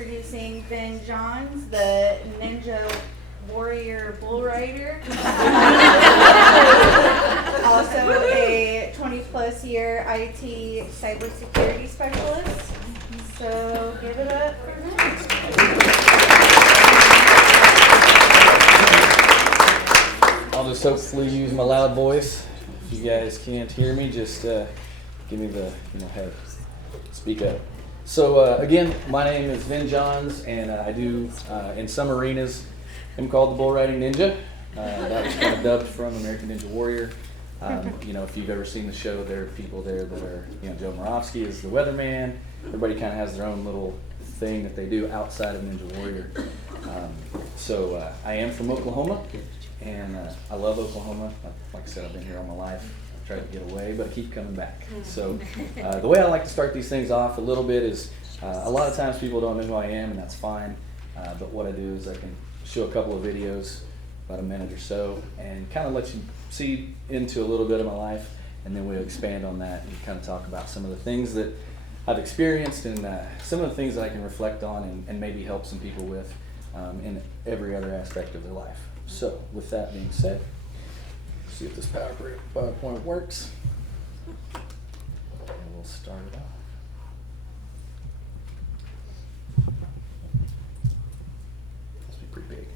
introducing Venn Johns, the Ninja Warrior Bull Rider. Also a 20-plus year IT cybersecurity specialist. So give it up for Venn. I'll just hopefully use my loud voice. If you guys can't hear me, just give me the head. Speak up. So again, my name is Venn Johns, and I do in some arenas. I'm called the Bull Riding Ninja. That was kind of dubbed from American Ninja Warrior. If you've ever seen the show, there are people there that are, Joe Moravsky is the weatherman. Everybody kind of has their own little thing that they do outside of Ninja Warrior. So I am from Oklahoma, and I love Oklahoma. Like I said, I've been here all my life. I've tried to get away, but I keep coming back. So the way I like to start these things off a little bit is a lot of times people don't know who I am, and that's fine. But what I do is I can show a couple of videos, about a minute or so, and kind of let you see into a little bit of my life, and then we'll expand on that and kind of talk about some of the things that I've experienced and some of the things that I can reflect on and maybe help some people with in every other aspect of their life. So with that being said, let's see if this PowerPoint works. And we'll start it off. Must be pretty big.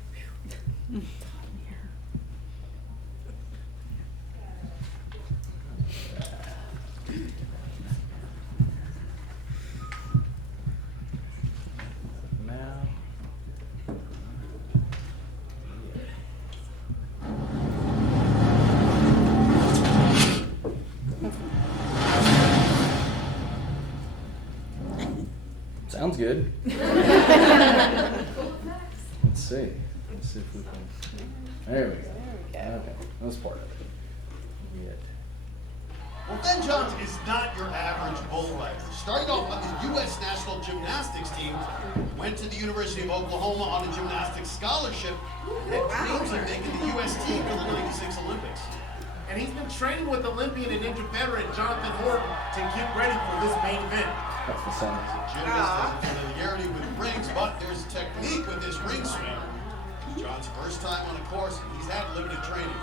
Sounds good. Let's see. Let's see if we can. There we go. Okay, that was part of it. Well, Venn Johns is not your average bull rider. Starting off on the U.S. national gymnastics team, went to the University of Oklahoma on a gymnastics scholarship, and had dreams of making the U.S. team for the '96 Olympics. And he's been training with Olympian and Ninja veteran Jonathan Horton to get ready for this main event. That's the sound. Gymnast has a familiarity with rings, but there's technique with his ring swing. John's first time on a course, and he's had limited training.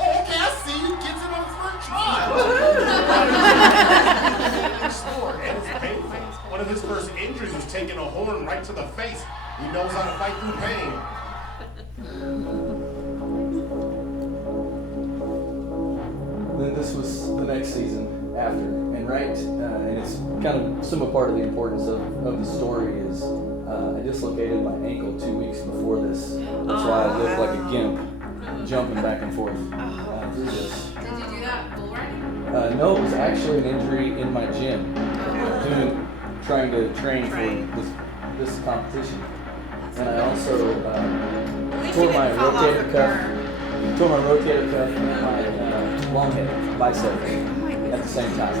Oh, okay, I see you. Gets it on the first try. Sport, and it's painful. One of his first injuries was taking a horn right to the face. He knows how to fight through pain. Then this was the next season after, and and it's kind of some part of the importance of the story is I dislocated my ankle 2 weeks before this. That's why I look like a gimp, jumping back and forth through this. Did you do that bull riding? No, it was actually an injury in my gym, trying to train for this competition. And I also tore my rotator cuff and my long head bicep at the same time.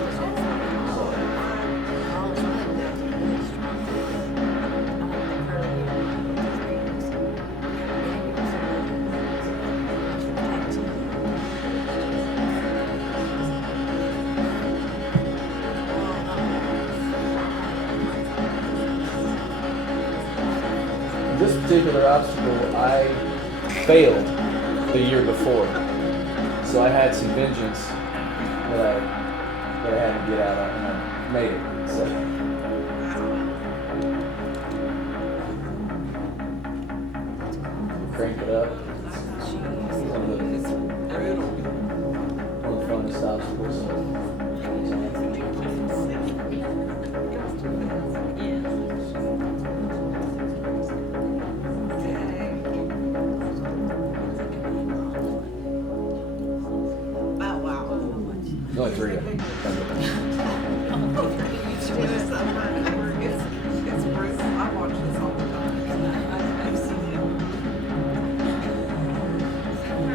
This particular obstacle, I failed the year before, so I had some vengeance that I had to get out on, and I made it. So. Crank it up. One of the funnest obstacles. Only three of them. It's brutal. I watch this all the time. I've seen it.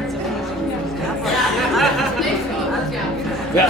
It's amazing. Yeah.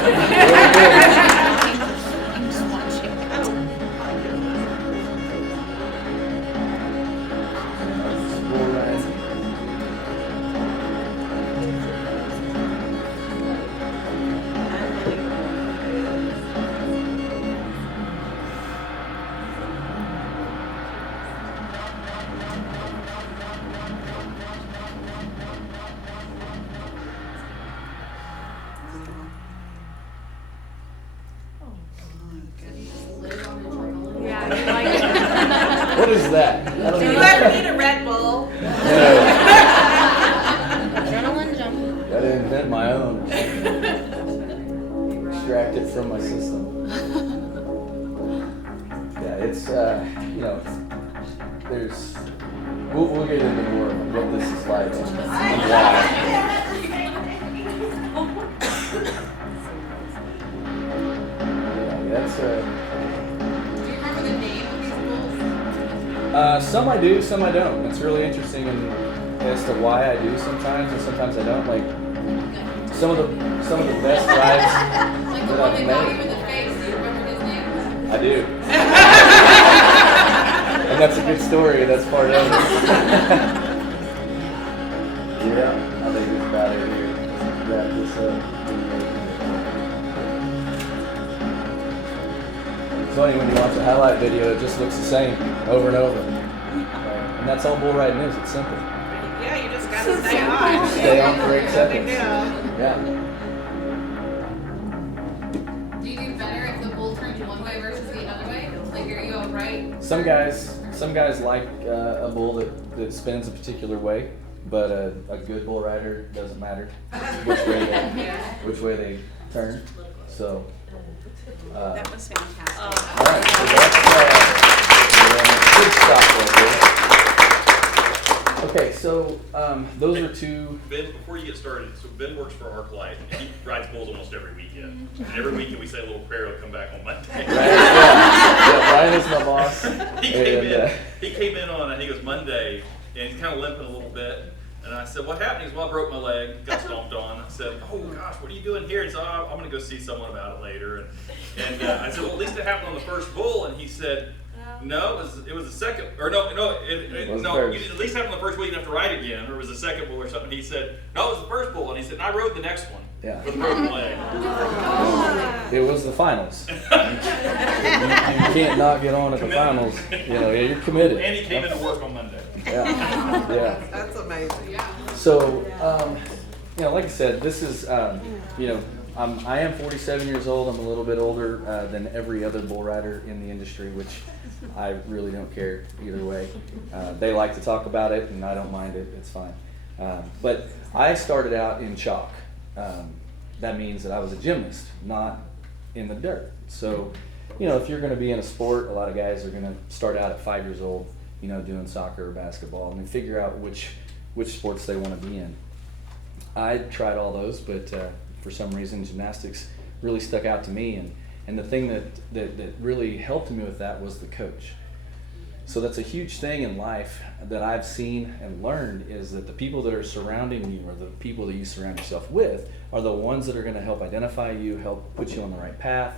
that. I don't Do need you ever need a Red Bull? Adrenaline jumping. Gotta invent my own. Extract it from my system. Yeah, it's there's we'll get into more of what this is like and why. Yeah, that's Do you remember the name of these bulls? some I do, some I don't. It's really interesting as to why I do sometimes and sometimes I don't. Like some of the best rides Like the that one I've that got you made. in the face. Do you remember his name? I do. And that's a good story. That's part of it. Yeah, I think it's about it here. Let's wrap this up. It's funny when you watch a highlight video, it just looks the same over and over. And that's all bull riding is. It's simple. Yeah, you just gotta stay on. Stay on for 8 No big seconds. deal. Yeah. Do you do better if the bull turns one way versus the other way? Like, are you all right? Some guys like a bull that spins a particular way, but a good bull rider doesn't matter which way they turn. So. That was fantastic. All right, so that's good stop right there. Okay, so those are two. Ben, before you get started, so Ben works for ArcLight, and he rides bulls almost every weekend. And every weekend we say a little prayer will come back on Monday. Right? Yeah, Ryan is my boss. He came in on, I think it was Monday, and he's kind of limping a little bit. And I said, what happened? He said, well, I broke my leg, got stomped on. I said, oh gosh, what are you doing here? He said, oh, I'm going to go see someone about it later. And I said, well, at least it happened on the first bull. And he said, no, it was the second, or no, you at least happened on the first bull, you didn't have to ride again, or it was the second bull or something. He said, no, it was the first bull. And he said, and I rode the next one with a broken leg. It was the finals. You can't not get on at the finals. You're committed. And he came into work on Monday. Yeah. That's amazing. So, like I said, this is, I am 47 years old. I'm a little bit older than every other bull rider in the industry, which I really don't care either way. They like to talk about it, and I don't mind it. It's fine. But I started out in chalk. That means that I was a gymnast, not in the dirt. So, if you're going to be in a sport, a lot of guys are going to start out at 5 years old, doing soccer or basketball, and then figure out which sports they want to be in. I tried all those, but for some reason gymnastics really stuck out to me, and the thing that really helped me with that was the coach. So that's a huge thing in life that I've seen and learned, is that the people that are surrounding you, or the people that you surround yourself with, are the ones that are going to help identify you, help put you on the right path,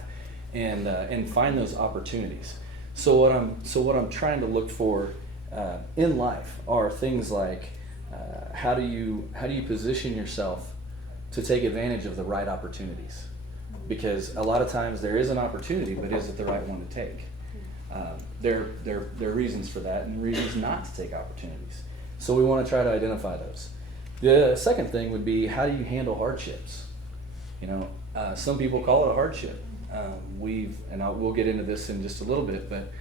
and find those opportunities. So what I'm trying to look for in life are things like how do you position yourself to take advantage of the right opportunities? Because a lot of times there is an opportunity, but is it the right one to take? There are reasons for that and reasons not to take opportunities. So we want to try to identify those. The second thing would be, how do you handle hardships? Some people call it a hardship. We'll get into this in just a little bit, but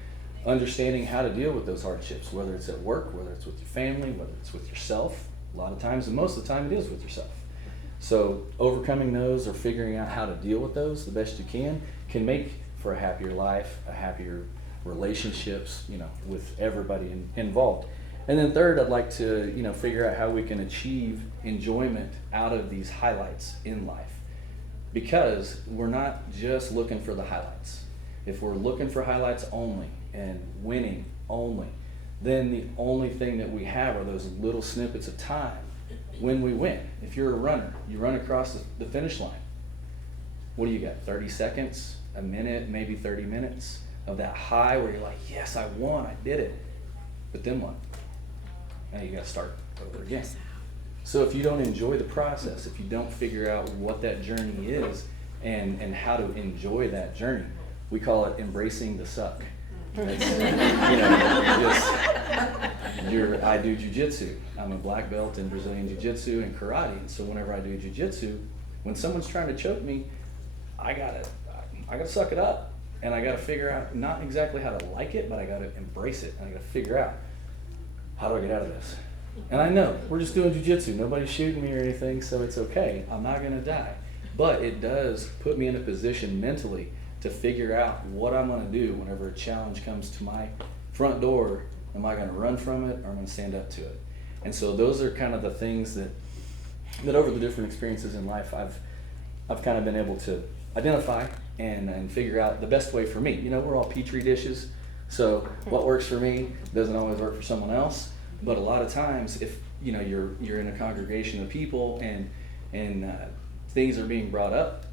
understanding how to deal with those hardships, whether it's at work, whether it's with your family, whether it's with yourself. A lot of times, and most of the time, it is with yourself. So overcoming those, or figuring out how to deal with those the best you can make for a happier life, a happier relationships, with everybody involved. And then third, I'd like to, figure out how we can achieve enjoyment out of these highlights in life. Because we're not just looking for the highlights. If we're looking for highlights only and winning only, then the only thing that we have are those little snippets of time when we win. If you're a runner, you run across the finish line. What do you got? 30 seconds, a minute, maybe 30 minutes of that high where you're like, yes, I won, I did it. But then what? Now you got to start over again. So if you don't enjoy the process, if you don't figure out what that journey is and how to enjoy that journey, we call it embracing the suck. It's, I do jiu-jitsu. I'm a black belt in Brazilian jiu-jitsu and karate. And so whenever I do jiu-jitsu, when someone's trying to choke me, I gotta suck it up And I got to figure out not exactly how to like it, but I got to embrace it. And I got to figure out, how do I get out of this? And I know we're just doing jujitsu. Nobody's shooting me or anything, so it's okay. I'm not going to die. But it does put me in a position mentally to figure out what I'm going to do whenever a challenge comes to my front door. Am I going to run from it, or am I going to stand up to it? And so those are kind of the things that over the different experiences in life, I've kind of been able to identify and figure out the best way for me. You know, we're all petri dishes, so what works for me doesn't always work for someone else. But a lot of times, if you know you're in a congregation of people and things are being brought up,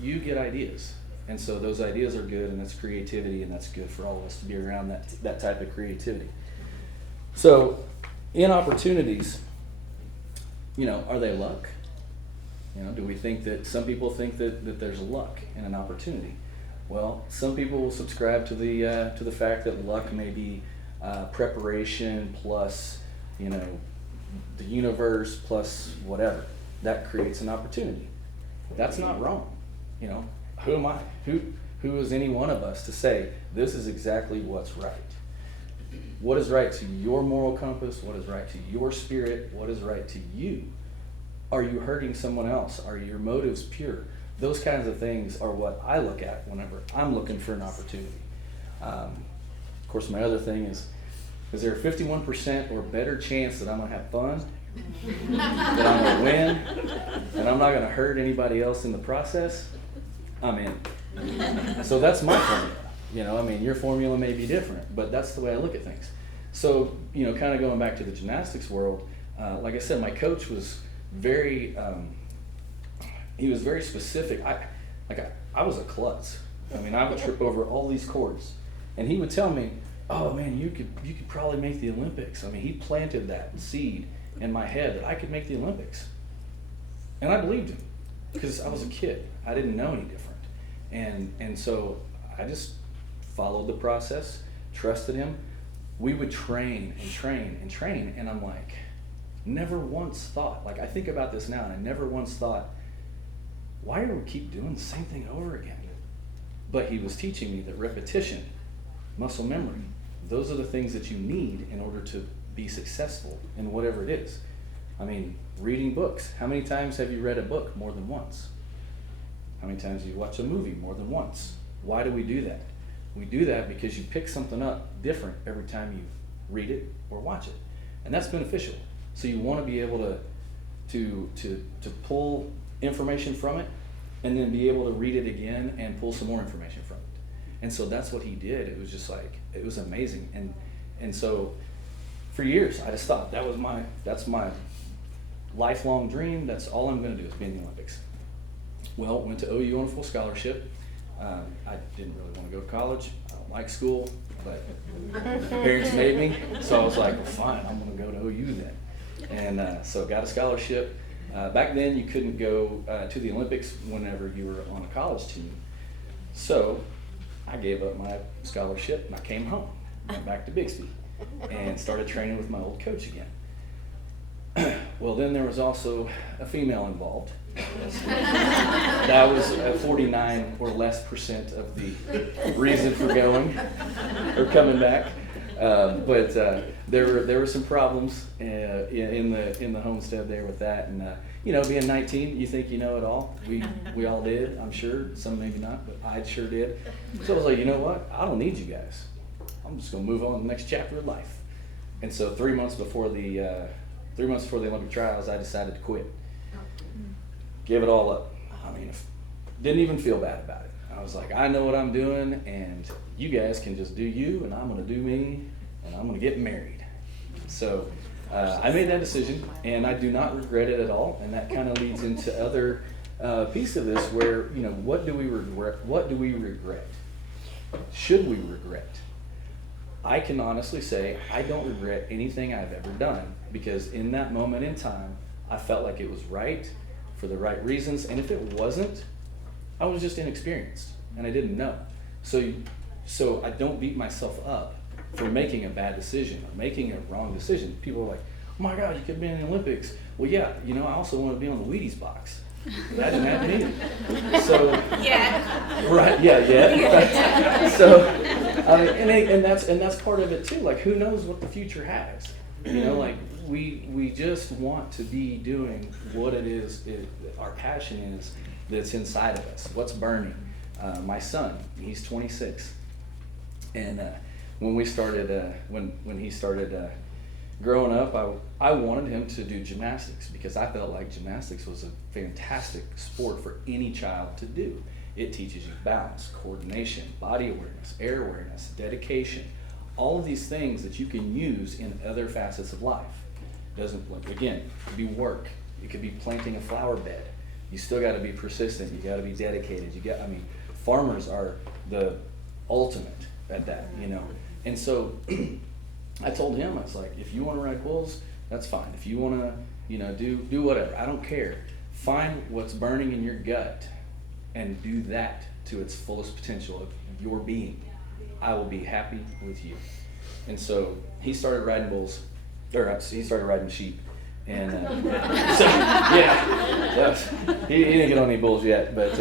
you get ideas, and so those ideas are good, and that's creativity, and that's good for all of us to be around that type of creativity. So, in opportunities, you know, are they luck? You know, do we think that some people think that there's luck in an opportunity? Well, some people will subscribe to the fact that luck may be preparation plus, you know, the universe plus whatever. That creates an opportunity. That's not wrong. You know, who am I? Who is any one of us to say this is exactly what's right? What is right to your moral compass? What is right to your spirit? What is right to you? Are you hurting someone else? Are your motives pure? Those kinds of things are what I look at whenever I'm looking for an opportunity. Of course, my other thing is there a 51% or better chance that I'm going to have fun, that I'm going to win, and I'm not going to hurt anybody else in the process? I'm in. So that's my formula. You know, I mean, your formula may be different, but that's the way I look at things. So, you know, kind of going back to the gymnastics world, like I said, my coach was very, he was very specific. I was a klutz. I mean, I would trip over all these cords, and he would tell me, "Oh man, you could probably make the Olympics." I mean, he planted that seed in my head that I could make the Olympics, and I believed him because I was a kid. I didn't know any different, and so I just followed the process, trusted him. We would train and train and train, and I'm like, never once thought, like I think about this now, and I never once thought, why do we keep doing the same thing over again? But he was teaching me that repetition, muscle memory, those are the things that you need in order to be successful in whatever it is. I mean, reading books. How many times have you read a book more than once? How many times have you watched a movie more than once? Why do we do that? We do that because you pick something up different every time you read it or watch it. And that's beneficial. So you want to be able to pull information from it and then be able to read it again and pull some more information from it. And so that's what he did. It was just like, it was amazing. And so for years I just thought that's my lifelong dream. That's all I'm going to do is be in the Olympics. Well, went to OU on a full scholarship. I didn't really want to go to college. I don't like school, but parents made me. So I was like, well, fine, I'm going to go to OU then. And so got a scholarship. Back then you couldn't go to the Olympics whenever you were on a college team. So I gave up my scholarship and I came home, went back to Bixby and started training with my old coach again. Well, then there was also a female involved. That was 49 or less % of the reason for going or coming back. But there were some problems in the homestead there with that, and you know, being 19, you think you know it all. We all did, I'm sure. Some maybe not, but I sure did. So I was like, you know what? I don't need you guys. I'm just gonna move on to the next chapter of life. And so 3 months before the Olympic trials, I decided to quit. Give it all up. I mean, didn't even feel bad about it. I was like, I know what I'm doing, and you guys can just do you, and I'm going to do me, and I'm going to get married. So I made that decision, and I do not regret it at all. And that kind of leads into other piece of this, where, you know, what do we regret? What do we regret? Should we regret? I can honestly say I don't regret anything I've ever done, because in that moment in time, I felt like it was right for the right reasons, and if it wasn't, I was just inexperienced and I didn't know. So I don't beat myself up for making a bad decision or making a wrong decision. People are like, "Oh my God, you could be in the Olympics." Well, yeah, you know, I also want to be on the Wheaties box. That didn't happen either. So, Yeah. right, yeah. So, I mean, and that's part of it too. Like, who knows what the future has? You know, like we just want to be doing what it is, our passion is that's inside of us. What's burning? My son, he's 26, and when we started, when he started growing up, I wanted him to do gymnastics because I felt like gymnastics was a fantastic sport for any child to do. It teaches you balance, coordination, body awareness, air awareness, dedication, all of these things that you can use in other facets of life. Doesn't, like, again, it could be work. It could be planting a flower bed. You still got to be persistent. You got to be dedicated. Farmers are the ultimate at that, you know. And so I told him, I was like, if you want to ride bulls, that's fine. If you want to, you know, do whatever, I don't care. Find what's burning in your gut and do that to its fullest potential of your being. I will be happy with you. And so he started riding bulls, or he started riding sheep. And so, yeah, he didn't get on any bulls yet, but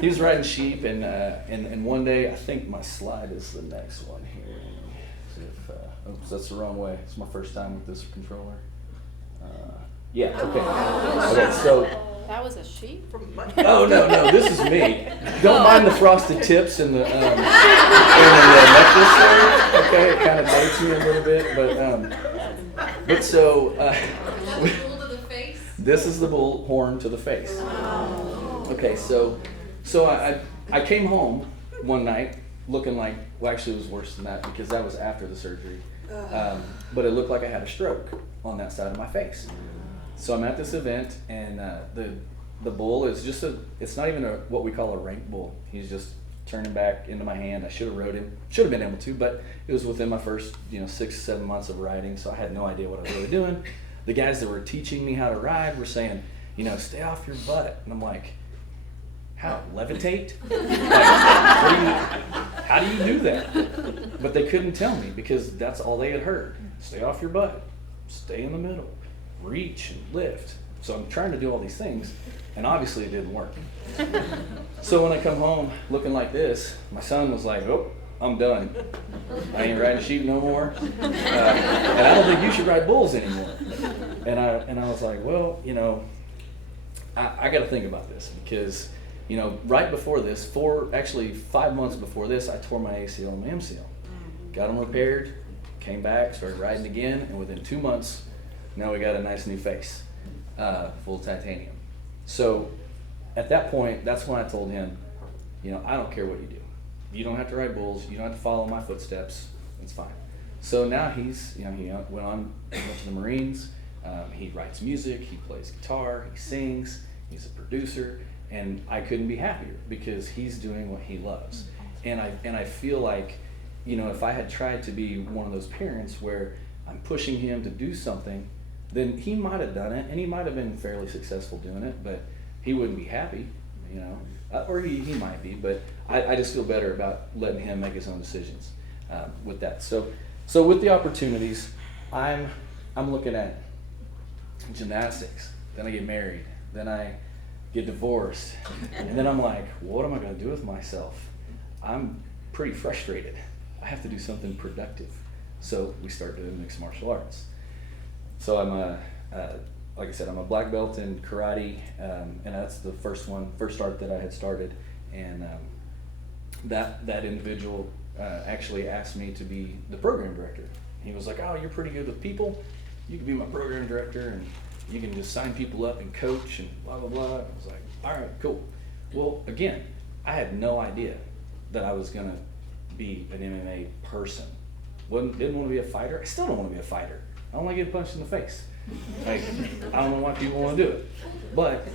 he was riding sheep. And one day, I think my slide is the next one here. Oops, that's the wrong way. It's my first time with this controller. Yeah, okay. Okay, so. That was a sheep? Oh, no, this is me. Don't mind the frosted tips and the necklace there. Okay, it kind of dates me a little bit, but so. Bull to the face? This is the bull horn to the face. Okay, so I came home one night looking like, well, actually it was worse than that because that was after the surgery. But it looked like I had a stroke on that side of my face. So I'm at this event, and the bull is just it's not even what we call a rank bull. He's just turning back into my hand. I should have rode him, should have been able to, but it was within my first 6-7 months of riding, so I had no idea what I was really doing. The guys that were teaching me how to ride were saying, stay off your butt. And I'm like, how? Levitate? How do you do that? But they couldn't tell me because that's all they had heard. Stay off your butt. Stay in the middle. Reach and lift. So I'm trying to do all these things, and obviously it didn't work. So when I come home looking like this, my son was like, oh, I'm done. I ain't riding sheep no more. And I don't think you should ride bulls anymore. And I was like, well, I got to think about this because, right before this, 5 months before this, I tore my ACL and my MCL. Got them repaired, came back, started riding again, and within 2 months, now we got a nice new face, full titanium. So at that point, that's when I told him, I don't care what you do. You don't have to ride bulls. You don't have to follow my footsteps. It's fine. So now he's, he went to the Marines. He writes music. He plays guitar. He sings. He's a producer. And I couldn't be happier because he's doing what he loves. And I feel like, if I had tried to be one of those parents where I'm pushing him to do something, then he might have done it and he might have been fairly successful doing it, but he wouldn't be happy, or he might be, but I just feel better about letting him make his own decisions with that. So with the opportunities, I'm looking at gymnastics, then I get married, then I get divorced, and then I'm like, what am I going to do with myself? I'm pretty frustrated. I have to do something productive. So we start doing mixed martial arts. So I'm like I said, I'm a black belt in karate, and that's the first art that I had started. And that individual actually asked me to be the program director. He was like, oh, you're pretty good with people. You can be my program director, and you can just sign people up and coach and blah, blah, blah. I was like, all right, cool. Well, again, I had no idea that I was going to be an MMA person. Didn't want to be a fighter. I still don't want to be a fighter. I don't like getting punched in the face. Like, I don't know why people want to do it. But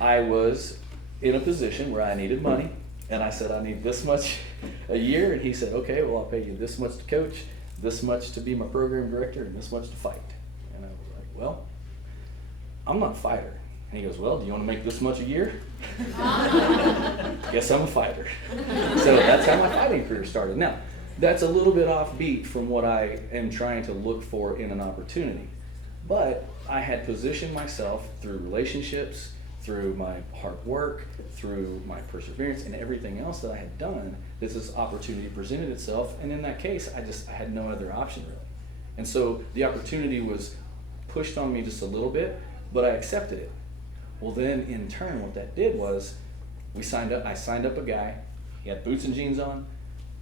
I was in a position where I needed money, and I said, I need this much a year, and he said, okay, well, I'll pay you this much to coach, this much to be my program director, and this much to fight. And I was like, well, I'm not a fighter. And he goes, well, do you want to make this much a year? Guess I'm a fighter. So that's how my fighting career started. Now, that's a little bit offbeat from what I am trying to look for in an opportunity. But I had positioned myself through relationships, through my hard work, through my perseverance, and everything else that I had done, this opportunity presented itself. And in that case, I had no other option really. And so the opportunity was pushed on me just a little bit, but I accepted it. Well, then in turn, what that did was I signed up a guy. He had boots and jeans on,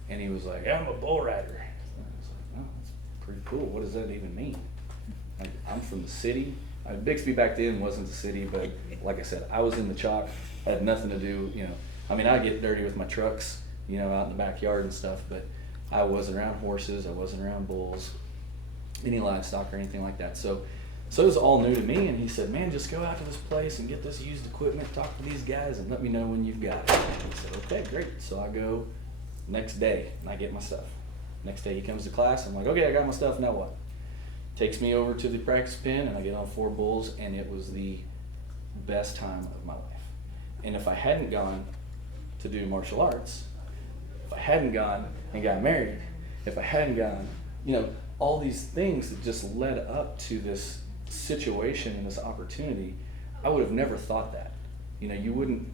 and he was like, "Yeah, I'm a bull rider." And I was like, "Oh, that's pretty cool. What does that even mean?" Like, I'm from the city. Bixby back then wasn't the city, but like I said, I was in the chalk. Had nothing to do, I mean, I get dirty with my trucks, out in the backyard and stuff, but I wasn't around horses. I wasn't around bulls, any livestock or anything like that. So it was all new to me, and he said, "Man, just go out to this place and get this used equipment, talk to these guys, and let me know when you've got it." And I said, "Okay, great." So I go next day, and I get my stuff. Next day he comes to class. I'm like, "Okay, I got my stuff, now what?" Takes me over to the practice pen, and I get on 4 bulls, and it was the best time of my life. And if I hadn't gone to do martial arts, if I hadn't gone and got married, if I hadn't gone, all these things that just led up to this situation and this opportunity, I would have never thought that. You wouldn't,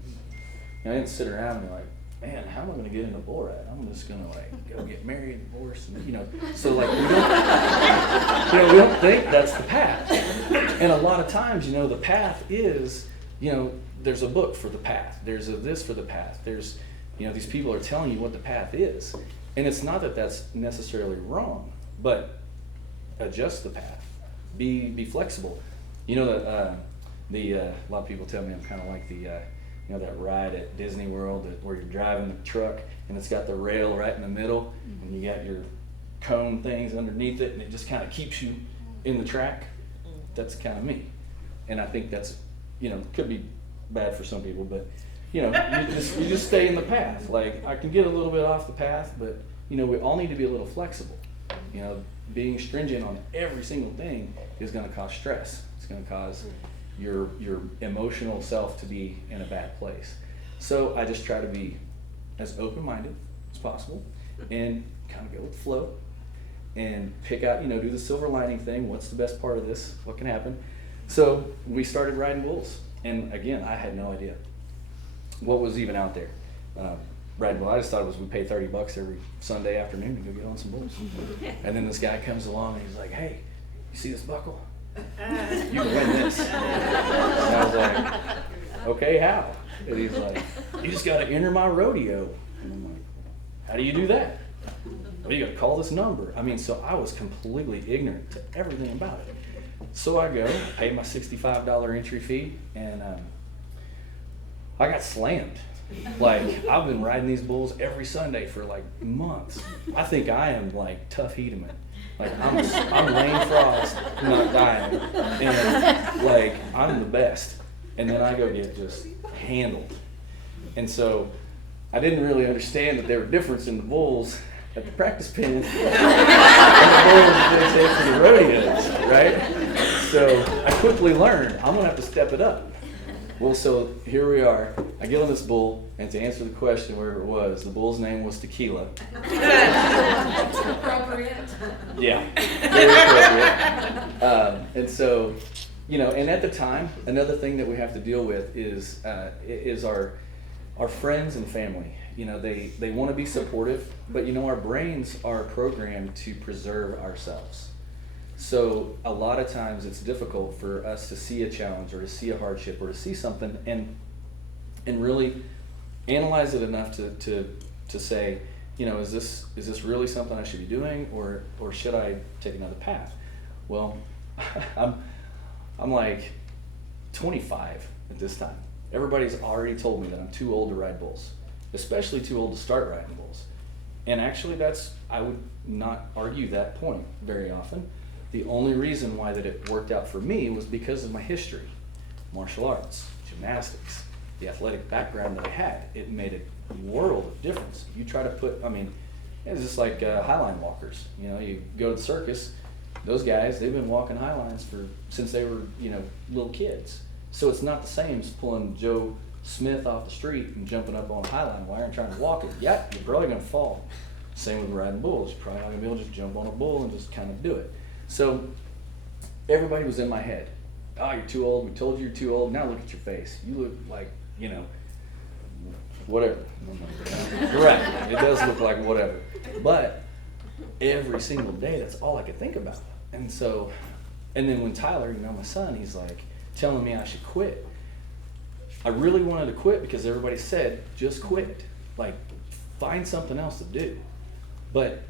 I didn't sit around and be like, "Man, how am I going to get into bull riding? I'm just going to go get married, divorced," and, so we don't think that's the path. And a lot of times, the path is, there's a book for the path. There's this for the path. There's, these people are telling you what the path is. And it's not that that's necessarily wrong, but adjust the path. Be flexible. A lot of people tell me I'm kind of like that ride at Disney World where you're driving the truck and it's got the rail right in the middle, and you got your cone things underneath it, and it just kind of keeps you in the track. That's kind of me. And I think that's, could be bad for some people, but you just stay in the path. Like, I can get a little bit off the path, but we all need to be a little flexible. Being stringent on every single thing is going to cause stress. It's going to cause your emotional self to be in a bad place. So I just try to be as open-minded as possible and kind of go with the flow and pick out, do the silver lining thing. What's the best part of this? What can happen? So we started riding bulls. And again, I had no idea what was even out there. Riding bull, I just thought it was we pay $30 every Sunday afternoon to go get on some bulls. And then this guy comes along and he's like, "Hey, you see this buckle? You can win this." And I was like, "Okay, how?" And he's like, "You just got to enter my rodeo." And I'm like, "How do you do that?" "Well, you got to call this number." I mean, so I was completely ignorant to everything about it. So I go, pay my $65 entry fee, and I got slammed. Like, I've been riding these bulls every Sunday for like months. I think I am like Tough Hedeman. Like, I'm Lane Frost, not dying, and like, I'm the best. And then I go get just handled. And so I didn't really understand that there were difference in the bulls at the practice pen and the bulls that they take for the rodeos, right? So I quickly learned I'm gonna have to step it up. Well, so here we are. I get on this bull, and to answer the question where it was, the bull's name was Tequila. Appropriate. Yeah, very appropriate. And so, and at the time, another thing that we have to deal with is our friends and family. They want to be supportive, but our brains are programmed to preserve ourselves. So a lot of times it's difficult for us to see a challenge or to see a hardship or to see something and really analyze it enough to say, is this really something I should be doing, or should I take another path? Well, I'm like 25 at this time. Everybody's already told me that I'm too old to ride bulls, especially too old to start riding bulls. And actually I would not argue that point very often. The only reason why that it worked out for me was because of my history, martial arts, gymnastics, the athletic background that I had. It made a world of difference. You try to put, it's just like highline walkers. You go to the circus, those guys, they've been walking highlines since they were, little kids. So it's not the same as pulling Joe Smith off the street and jumping up on a highline wire and trying to walk it. Yeah, you're probably gonna fall. Same with riding bulls. You're probably not gonna be able to just jump on a bull and just kind of do it. So everybody was in my head. oh, you're too old. We told you you're too old. Now look at your face. You look like, whatever. You're right. It does look like whatever. But every single day, that's all I could think about. And so, and then when Tyler, my son, he's like telling me I should quit. I really wanted to quit because everybody said, just quit. Like, find something else to do. But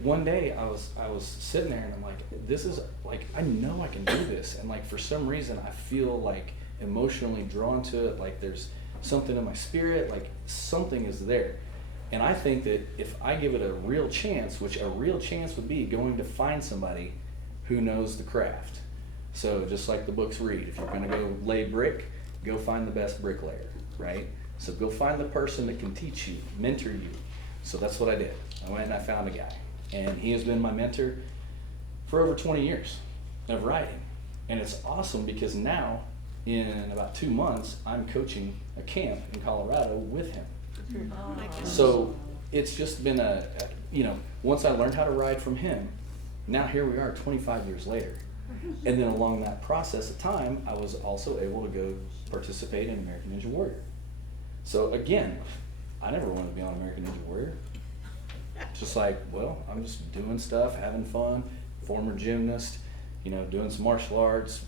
one day I was sitting there and I'm like, this is like, I know I can do this. And like, for some reason, I feel like emotionally drawn to it. Like there's something in my spirit, like something is there. And I think that if I give it a real chance, which a real chance would be going to find somebody who knows the craft. So just like the books read, if you're gonna go lay brick, go find the best bricklayer, right? So go find the person that can teach you, mentor you. So that's what I did. I went and I found a guy. And he has been my mentor for over 20 years of writing. And it's awesome because now, in about 2 months, I'm coaching a camp in Colorado with him. So it's just been once I learned how to ride from him, now here we are 25 years later. And then along that process of time, I was also able to go participate in American Ninja Warrior. So again, I never wanted to be on American Ninja Warrior. Just like, well, I'm just doing stuff, having fun, former gymnast, doing some martial arts,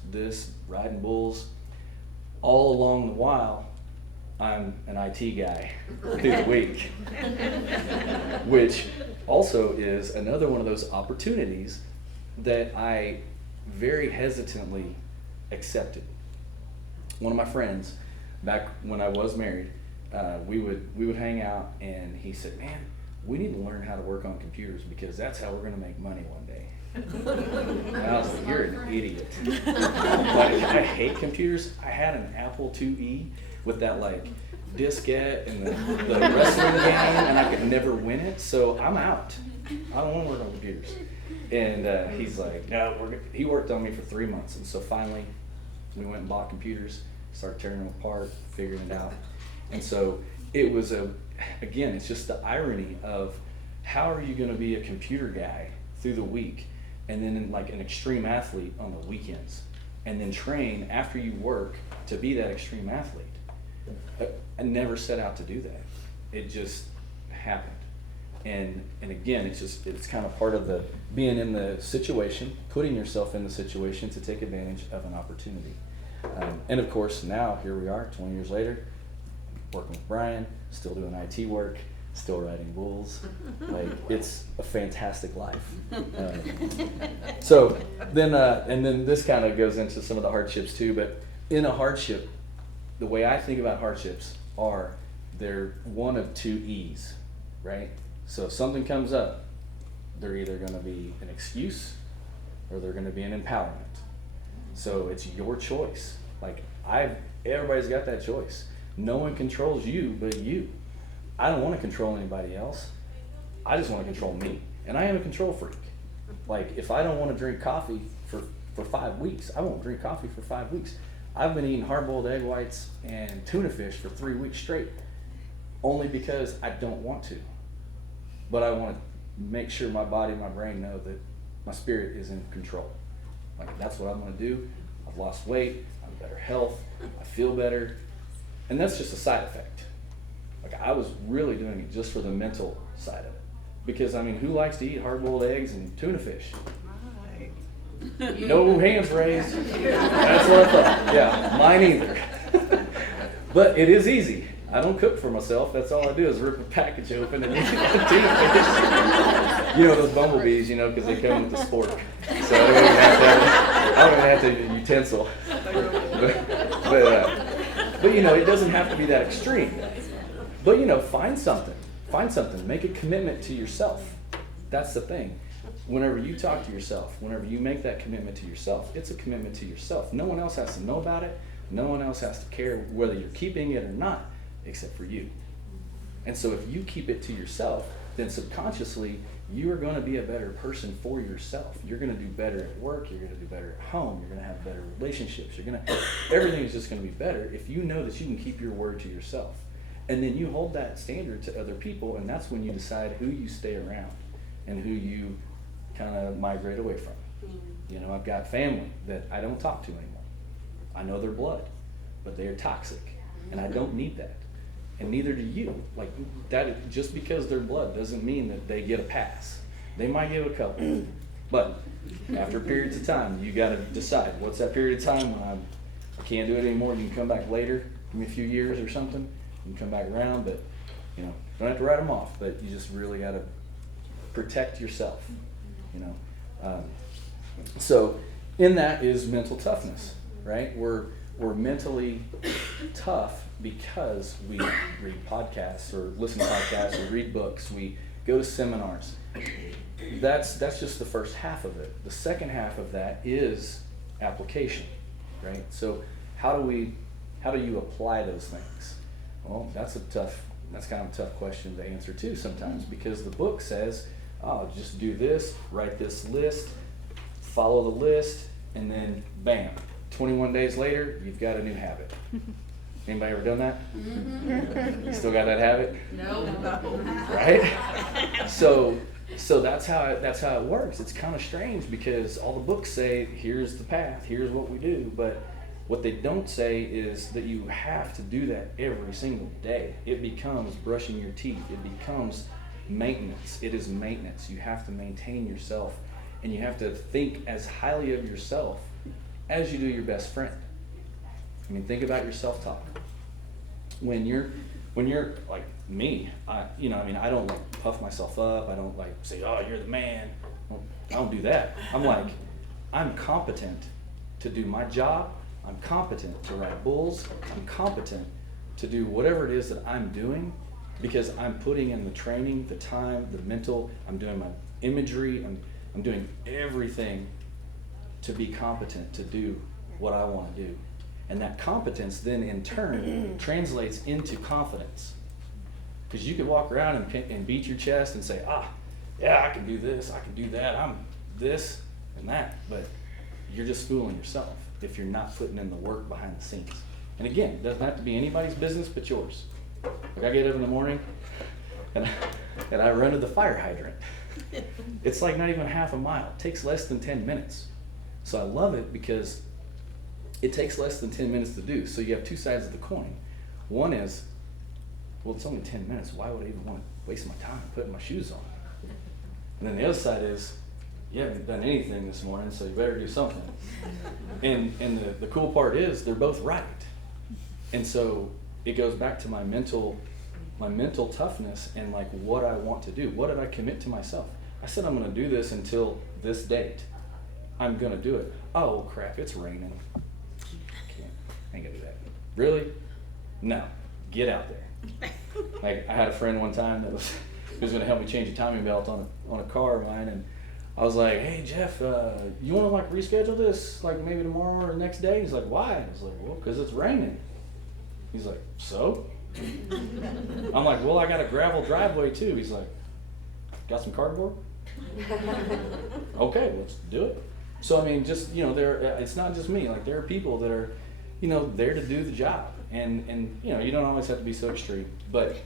riding bulls. All along the while, I'm an IT guy through the week, which also is another one of those opportunities that I very hesitantly accepted. One of my friends, back when I was married, we would hang out, and he said, man, we need to learn how to work on computers because that's how we're going to make money one day. And I was like, you're an idiot. Like, I hate computers. I had an Apple IIe with that diskette and the wrestling game, and I could never win it, so I'm out. I don't want to work on computers. And he's like, no, he worked on me for 3 months, and so finally we went and bought computers, started tearing them apart, figuring it out. And so it was again, it's just the irony of how are you going to be a computer guy through the week and then like an extreme athlete on the weekends and then train after you work to be that extreme athlete. I never set out to do that. It just happened. And again, it's kind of part of the being in the situation, putting yourself in the situation to take advantage of an opportunity. And of course, now here we are, 20 years later, working with Brian, still doing IT work, still riding bulls. Like, it's a fantastic life. So then, and then this kind of goes into some of the hardships too, but in a hardship, the way I think about hardships are they're one of two E's, right? So if something comes up, they're either going to be an excuse or they're going to be an empowerment. So it's your choice. Like, everybody's got that choice. No one controls you but you. I don't want to control anybody else. I just want to control me. And I am a control freak. Like, if I don't want to drink coffee for 5 weeks, I won't drink coffee for 5 weeks. I've been eating hard-boiled egg whites and tuna fish for 3 weeks straight, only because I don't want to. But I want to make sure my body and my brain know that my spirit is in control. Like, that's what I'm going to do. I've lost weight, I'm in better health, I feel better. And that's just a side effect. Like, I was really doing it just for the mental side of it. Because, I mean, who likes to eat hard-boiled eggs and tuna fish? No hands raised. That's what I thought. Yeah, mine either. But it is easy. I don't cook for myself. That's all I do is rip a package open and eat tuna fish. Those bumblebees, because they come with the spork. So I don't even have to use a utensil. But it doesn't have to be that extreme. But find something. Find something. Make a commitment to yourself. That's the thing. Whenever you talk to yourself, whenever you make that commitment to yourself, it's a commitment to yourself. No one else has to know about it. No one else has to care whether you're keeping it or not, except for you. And so if you keep it to yourself, then subconsciously, you are going to be a better person for yourself. You're going to do better at work. You're going to do better at home. You're going to have better relationships. Everything is just going to be better if you know that you can keep your word to yourself. And then you hold that standard to other people, and that's when you decide who you stay around and who you kind of migrate away from. You know, I've got family that I don't talk to anymore. I know their blood, but they are toxic, and I don't need that. And neither do you. Like that, just because they're blood doesn't mean that they get a pass. They might give a couple, but after periods of time, you got to decide what's that period of time when I can't do it anymore. You can come back later, give me a few years or something. You can come back around, but you know, don't have to write them off. But you just really got to protect yourself. You know, so in that is mental toughness, right? We're mentally tough because we read podcasts or listen to podcasts or read books. We go to seminars. That's just the first half of it. The second half of that is application, right? So how do you apply those things? Well, that's kind of a tough question to answer too sometimes, because the book says, oh, just do this, write this list, follow the list, and then bam, 21 days later, you've got a new habit. Anybody ever done that? Mm-hmm. You still got that habit? No. Right? So that's how it works. It's kind of strange because all the books say, here's the path, here's what we do, but what they don't say is that you have to do that every single day. It becomes brushing your teeth. It becomes maintenance. It is maintenance. You have to maintain yourself, and you have to think as highly of yourself as you do your best friend. I mean, think about your self-talk. When you're like me, I don't like puff myself up. I don't like say, oh, you're the man. Well, I don't do that. I'm like, I'm competent to do my job. I'm competent to write bulls. I'm competent to do whatever it is that I'm doing because I'm putting in the training, the time, the mental. I'm doing my imagery. I'm doing everything to be competent to do what I want to do. And that competence then in turn translates into confidence. Because you could walk around and beat your chest and say, yeah, I can do this, I can do that, I'm this and that. But you're just fooling yourself if you're not putting in the work behind the scenes. And again, it doesn't have to be anybody's business but yours. Like I get up in the morning and I run to the fire hydrant. It's like not even half a mile. It takes less than 10 minutes. So I love it because it takes less than 10 minutes to do. So you have two sides of the coin. One is, well, it's only 10 minutes. Why would I even want to waste my time putting my shoes on? And then the other side is, you haven't done anything this morning, so you better do something. And the cool part is they're both right. And so it goes back to my mental toughness and like what I want to do. What did I commit to myself? I said I'm going to do this until this date. I'm going to do it. Oh crap, it's raining. I ain't gonna do that. Really? No. Get out there. Like I had a friend one time that was gonna help me change a timing belt on a car of mine, and I was like, hey Jeff, you wanna like reschedule this like maybe tomorrow or the next day? He's like, why? I was like, well, because it's raining. He's like, so? I'm like, well, I got a gravel driveway too. He's like, got some cardboard? Okay, let's do it. So I mean, just it's not just me. Like there are people that are there to do the job, and you don't always have to be so extreme, but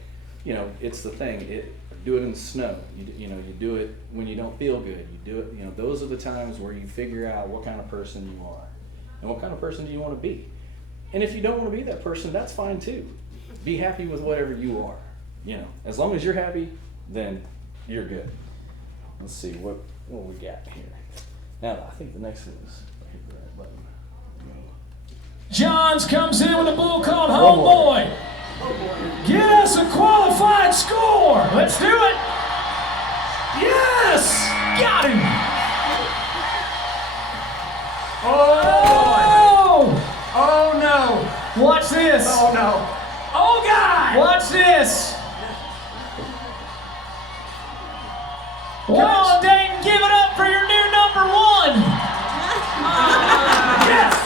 it's the thing. Do it in the snow. You do it when you don't feel good. You do it. Those are the times where you figure out what kind of person you are, and what kind of person do you want to be. And if you don't want to be that person, that's fine too. Be happy with whatever you are. As long as you're happy, then you're good. Let's see what we got here. Now I think the next one is hit the right button. Johns comes in with a bull called Homeboy. Get us a qualified score. Let's do it. Yes! Got him. Oh! Oh no! Watch this. Oh no! Oh God! Watch this. Come on, Dayton, give it up for your new number one. Yes!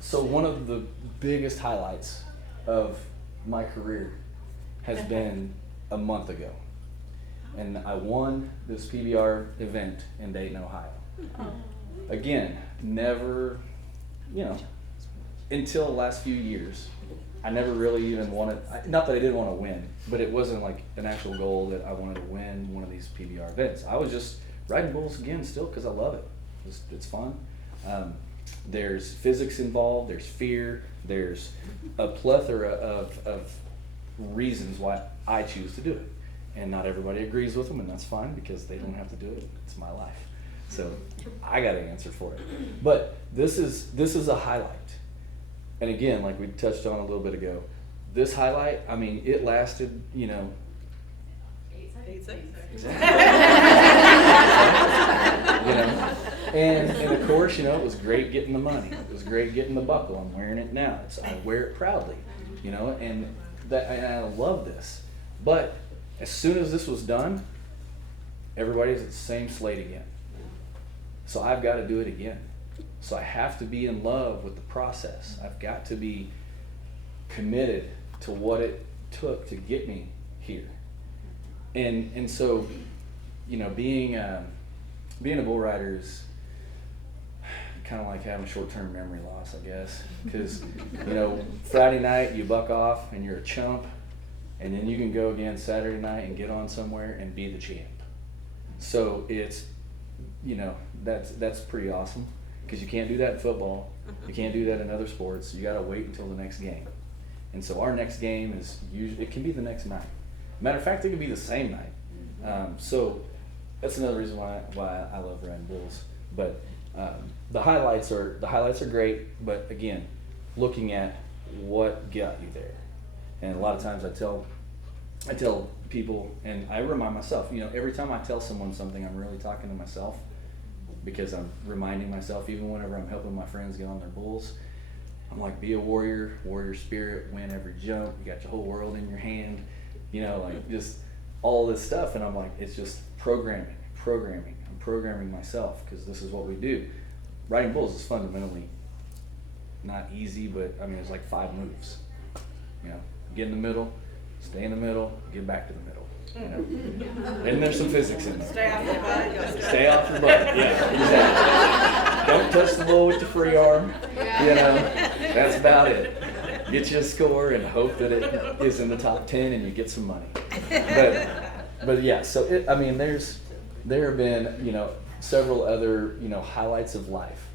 So one of the biggest highlights of my career has been a month ago. And I won this PBR event in Dayton, Ohio. Again, never, until the last few years, I never really even wanted, not that I didn't want to win, but it wasn't like an actual goal that I wanted to win one of these PBR events. I was just riding bulls again still because I love it. It's fun. There's physics involved, there's fear, there's a plethora of reasons why I choose to do it. And not everybody agrees with them, and that's fine because they don't have to do it. It's my life. So I got to answer for it. But this is a highlight. And again, like we touched on a little bit ago, this highlight, I mean, it lasted, 8 seconds. And of course, it was great getting the money. It was great getting the buckle. I'm wearing it now. I wear it proudly, and I love this. But as soon as this was done, everybody's at the same slate again. So I've got to do it again. So I have to be in love with the process. I've got to be committed to what it took to get me here. And so, being a bull rider is kind of like having short-term memory loss, I guess. Because, Friday night you buck off and you're a chump, and then you can go again Saturday night and get on somewhere and be the champ. So it's, that's pretty awesome. Because you can't do that in football. You can't do that in other sports. You got to wait until the next game. And so our next game is usually, it can be the next night. Matter of fact, it can be the same night. So that's another reason why I love riding bulls. But the highlights are great. But again, looking at what got you there. And a lot of times I tell people, and I remind myself, every time I tell someone something, I'm really talking to myself. Because I'm reminding myself, even whenever I'm helping my friends get on their bulls, I'm like, be a warrior spirit, win every jump, you got your whole world in your hand, just all this stuff. And I'm like, it's just programming. I'm programming myself because this is what we do. Riding bulls is fundamentally not easy, but I mean, it's like 5 moves. Get in the middle, stay in the middle, get back to the middle. And there's some physics in there. Stay off your butt. Stay off your butt. Yeah, exactly. Don't touch the bull with your free arm. That's about it. Get you a score and hope that it is in the top 10 and you get some money. But yeah, so there have been several other highlights of life,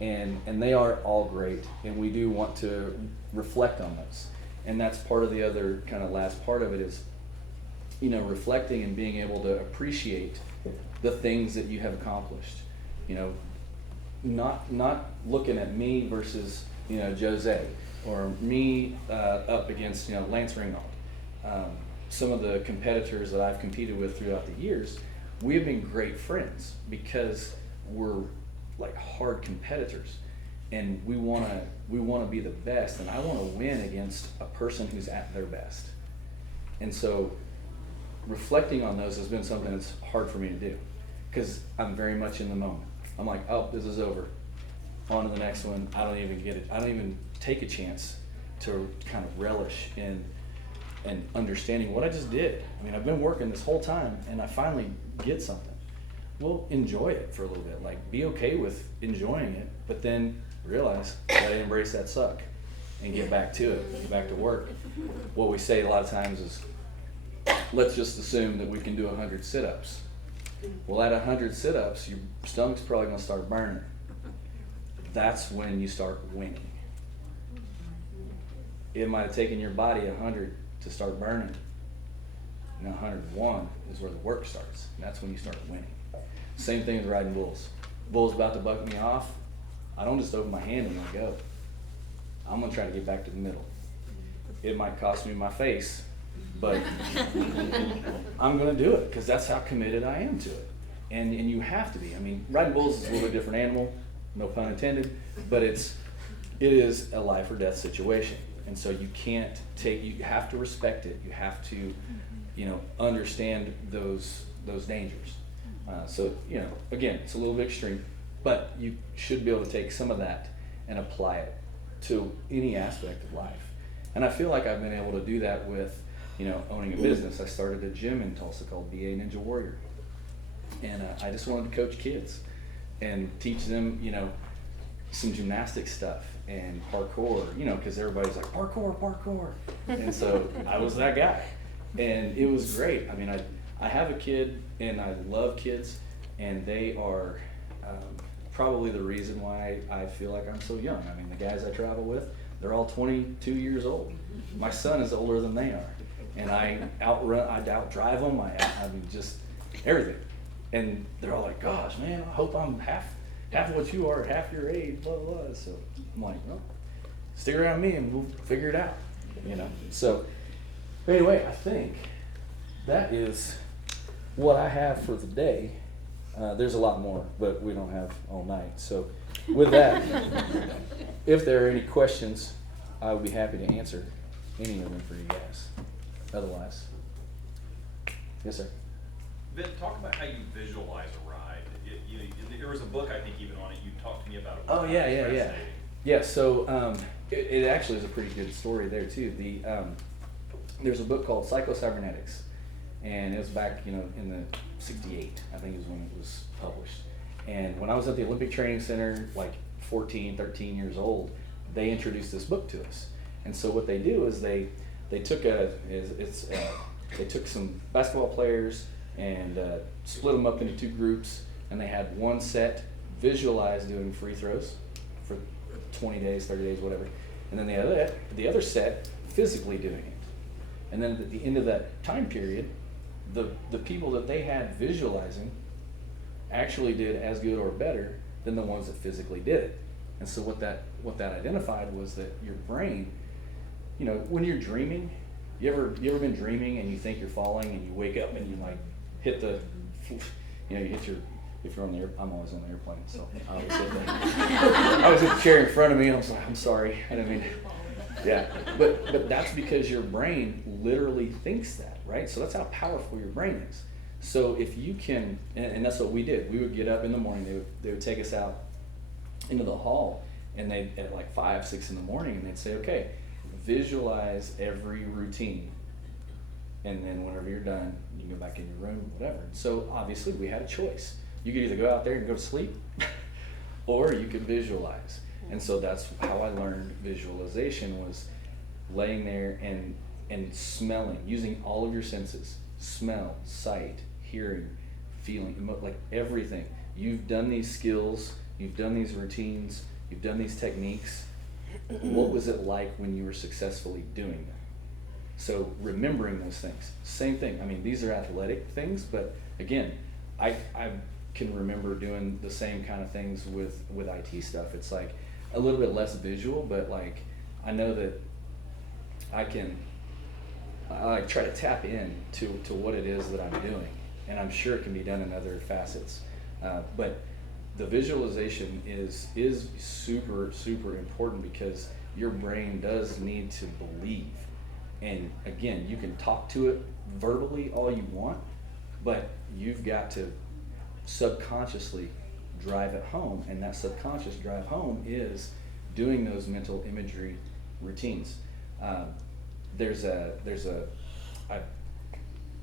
and they are all great, and we do want to reflect on those, and that's part of the other kind of last part of it is reflecting and being able to appreciate the things that you have accomplished. Not looking at me versus Jose or me up against Lance Ringgold. Some of the competitors that I've competed with throughout the years, we have been great friends because we're like hard competitors, and we want to be the best, and I want to win against a person who's at their best. And so reflecting on those has been something that's hard for me to do because I'm very much in the moment. I'm like, oh, this is over. On to the next one. I don't even get it. I don't even take a chance to kind of relish in and understanding what I just did. I mean, I've been working this whole time and I finally get something. Well, enjoy it for a little bit. Like, be okay with enjoying it, but then realize that I embrace that suck and get back to it, get back to work. What we say a lot of times is, let's just assume that we can do 100 sit-ups. Well, at 100 sit-ups, your stomach's probably going to start burning. That's when you start winning. It might have taken your body 100 to start burning. And 101 is where the work starts. And that's when you start winning. Same thing with riding bulls. Bull's about to buck me off. I don't just open my hand and let go. I'm going to try to get back to the middle. It might cost me my face, but I'm going to do it because that's how committed I am to it. And you have to be. I mean, riding bulls is a little bit different animal, no pun intended, but it is a life or death situation. And so you have to respect it. You have to, understand those dangers. So, again, it's a little bit extreme, but you should be able to take some of that and apply it to any aspect of life. And I feel like I've been able to do that with, owning a business. I started a gym in Tulsa called BA Ninja Warrior. And I just wanted to coach kids and teach them, some gymnastic stuff and parkour, because everybody's like, parkour. And so I was that guy. And it was great. I mean, I have a kid and I love kids. and they are probably the reason why I feel like I'm so young. I mean, the guys I travel with, they're all 22 years old. My son is older than they are, and I outdrive them. I mean, just everything. And they're all like, "Gosh, man, I hope I'm half of what you are, half your age, blah blah blah." So I'm like, "Well, stick around me, and we'll figure it out," you know. So anyway, I think that is what I have for the day. There's a lot more, but we don't have all night. So with that, if there are any questions, I would be happy to answer any of them for you guys. Otherwise, yes, sir. Vin, talk about how you visualize a ride. There was a book, I think, even on it. You talked to me about it. Oh, yeah. Yeah, so it actually is a pretty good story there, too. There's a book called Psycho-Cybernetics, and it was back, in the 68, I think is when it was published. And when I was at the Olympic Training Center, like 14, 13 years old, they introduced this book to us. And so what they do is they took they took some basketball players and split them up into two groups, and they had one set visualize doing free throws for 20 days, 30 days, whatever, and then the other set physically doing it. And then at the end of that time period, the people that they had visualizing actually did as good or better than the ones that physically did it. And so what that identified was that your brain, when you're dreaming, you ever been dreaming and you think you're falling and you wake up and you like hit the, you hit your, if you're on the I'm always on the airplane, so I always hit the chair in front of me and I was like, I'm sorry, I didn't mean. Yeah, but that's because your brain literally thinks that, right? So that's how powerful your brain is. So if you can, and that's what we did. We would get up in the morning. They would take us out into the hall, and they at like 5, 6 in the morning, and they'd say, okay, visualize every routine, and then whenever you're done, you can go back in your room, whatever. So obviously we had a choice. You could either go out there and go to sleep, or you could visualize. And so that's how I learned visualization, was laying there and smelling, using all of your senses, smell, sight, hearing, feeling, like everything. You've done these skills, you've done these routines, you've done these techniques. What was it like when you were successfully doing them? So remembering those things, same thing. I mean, these are athletic things, but again, I can remember doing the same kind of things with IT stuff. It's like a little bit less visual, but like I know that I try to tap in to what it is that I'm doing, and I'm sure it can be done in other facets. But the visualization is super, super important, because your brain does need to believe. And again, you can talk to it verbally all you want, but you've got to subconsciously drive it home, and that subconscious drive home is doing those mental imagery routines. I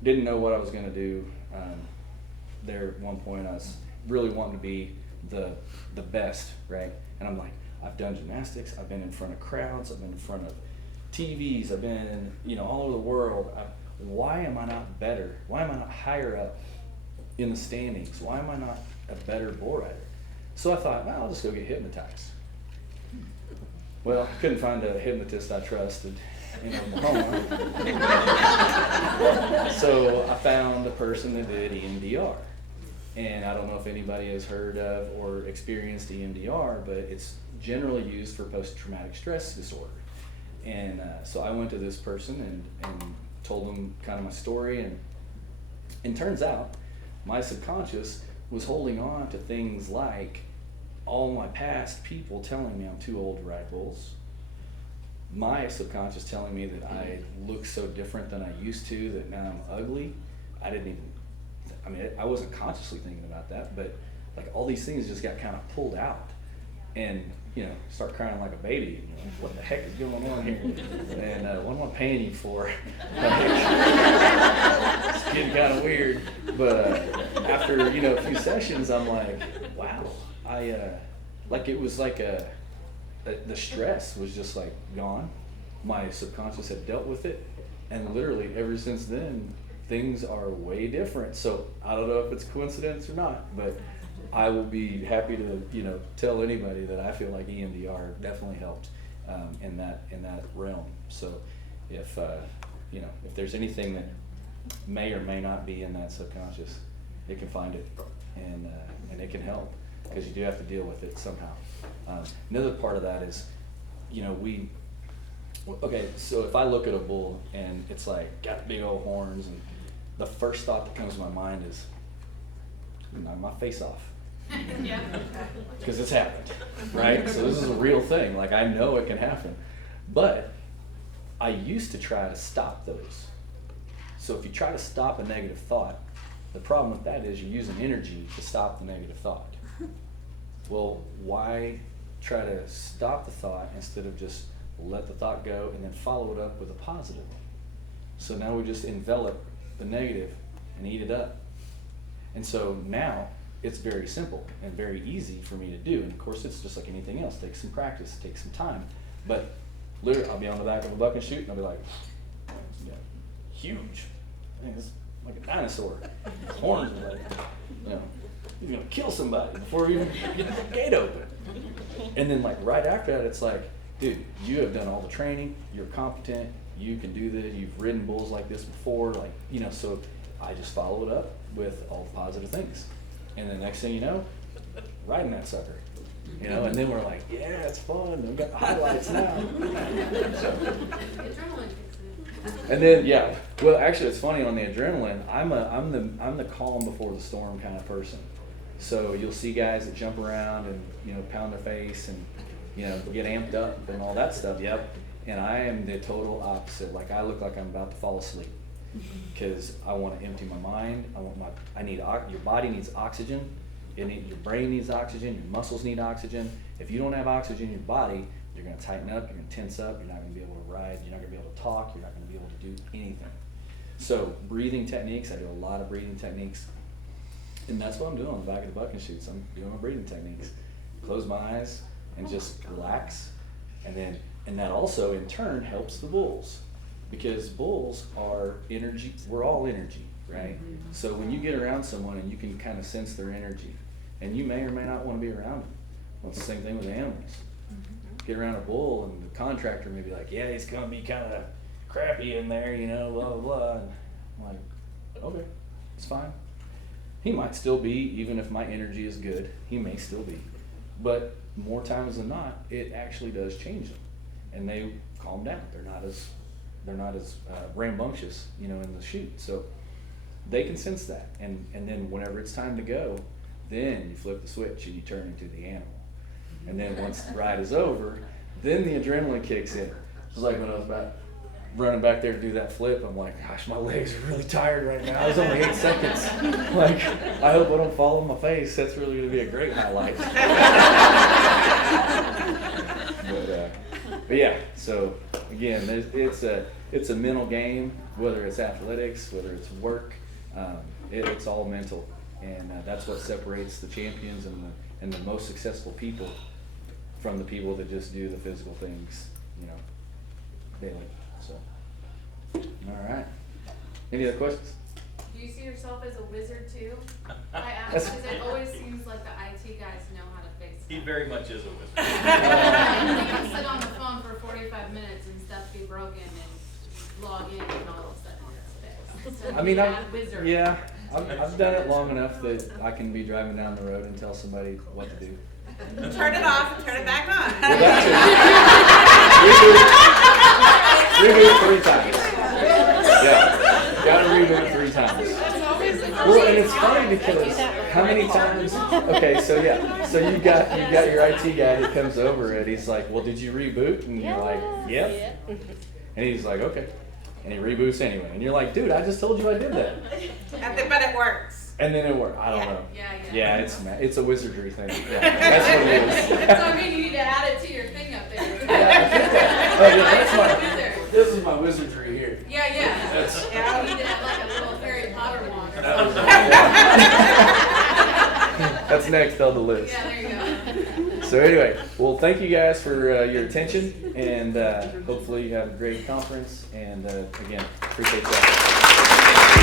didn't know what I was going to do. There at one point I was really wanting to be the best, right? And I'm like, I've done gymnastics, I've been in front of crowds, I've been in front of TVs, I've been all over the world. Why am I not better? Why am I not higher up in the standings? Why am I not a better bull rider? So I thought, well, I'll just go get hypnotized. Well, I couldn't find a hypnotist I trusted in Oklahoma. So I found a person that did EMDR. And I don't know if anybody has heard of or experienced EMDR, but it's generally used for post-traumatic stress disorder. And so I went to this person and told them kind of my story, and turns out my subconscious was holding on to things like all my past people telling me I'm too old to ride bulls, my subconscious telling me that I look so different than I used to, that now I'm ugly. I wasn't consciously thinking about that, but like all these things just got kind of pulled out, and start crying like a baby. What the heck is going on here? And what am I paying you for? It's getting kind of weird. But after a few sessions, I'm like, wow, it was like the stress was just like gone. My subconscious had dealt with it, and literally ever since then, things are way different. So I don't know if it's coincidence or not, but I will be happy to tell anybody that I feel like EMDR definitely helped in that realm. So if if there's anything that may or may not be in that subconscious, it can find it and it can help, because you do have to deal with it somehow. Another part of that is, so if I look at a bull and it's like got big old horns, and the first thought that comes to my mind is, knock my face off. Yeah. Because it's happened, right? So this is a real thing. Like, I know it can happen. But I used to try to stop those. So if you try to stop a negative thought, the problem with that is you're using energy to stop the negative thought. Well, why try to stop the thought instead of just let the thought go and then follow it up with a positive one? So now we just envelop the negative and eat it up. And so now it's very simple and very easy for me to do. And of course, it's just like anything else. It takes some practice, it takes some time. But literally, I'll be on the back of a buck and shoot, and I'll be like, huge. I think it's like a dinosaur. His horns are like, he's gonna kill somebody before we even get the gate open. And then like right after that, it's like, dude, you have done all the training, you're competent, you can do this, you've ridden bulls like this before, so I just follow it up with all the positive things. And the next thing you know, riding that sucker. And then we're like, yeah, it's fun, we've got the highlights now. Adrenaline kicks in. And then well, actually it's funny, on the adrenaline, I'm the calm before the storm kind of person. So you'll see guys that jump around and pound their face and get amped up and all that stuff. Yep. And I am the total opposite. Like, I look like I'm about to fall asleep because I want to empty my mind. Your body needs oxygen. Your brain needs oxygen. Your muscles need oxygen. If you don't have oxygen in your body, you're going to tighten up. You're going to tense up. You're not going to be able to ride. You're not going to be able to talk. You're not going to be able to do anything. So breathing techniques. I do a lot of breathing techniques, and that's what I'm doing on the back of the buck and shoots. I'm doing my breathing techniques. Close my eyes and just relax, and that also in turn helps the bulls, because bulls are energy. We're all energy, right? So when you get around someone and you can kind of sense their energy, and you may or may not want to be around them. Well, it's the same thing with animals. Get around a bull and the contractor may be like, yeah, he's gonna be kind of crappy in there, blah blah blah. And I'm like, okay, it's fine. He might still be, even if my energy is good, he may still be. But more times than not, it actually does change them, and they calm down. They're not as rambunctious, in the shoot. So they can sense that, and then whenever it's time to go, then you flip the switch and you turn into the animal. And then once the ride is over, then the adrenaline kicks in. It's like when I was about running back there to do that flip, I'm like, gosh, my legs are really tired right now. It was only 8 seconds. Like, I hope I don't fall on my face. That's really going to be a great highlight. But yeah, so again, it's a mental game, whether it's athletics, whether it's work, it's all mental. And that's what separates the champions and the most successful people from the people that just do the physical things, daily. So, all right. Any other questions? Do you see yourself as a wizard too? I ask because it always seems like the IT guys know how to fix He stuff. very much is a wizard. They can sit on the phone for 45 minutes and stuff be broken and log in and all of a sudden it's fixed. So I've done it long enough that I can be driving down the road and tell somebody what to do. Turn it off and turn it back on. Well, that's it. Reboot 3 times. Yeah, gotta reboot 3 times. Well, and it's funny because how many times? Okay, so you got your IT guy that comes over and he's like, well, did you reboot? And you're like, yep. And he's like, okay. And he reboots anyway. And you're like, dude, I just told you I did that. But it works. And then it worked. I don't know. Yeah. It's a wizardry thing. Yeah, that's what it is. So I mean, you need to add it to your thing up there. This is my wizardry here. Yeah. You need to add like a little Harry Potter wand or something. That's next on the list. Yeah, there you go. So anyway, well, thank you guys for your attention, and hopefully you have a great conference. And again, appreciate that.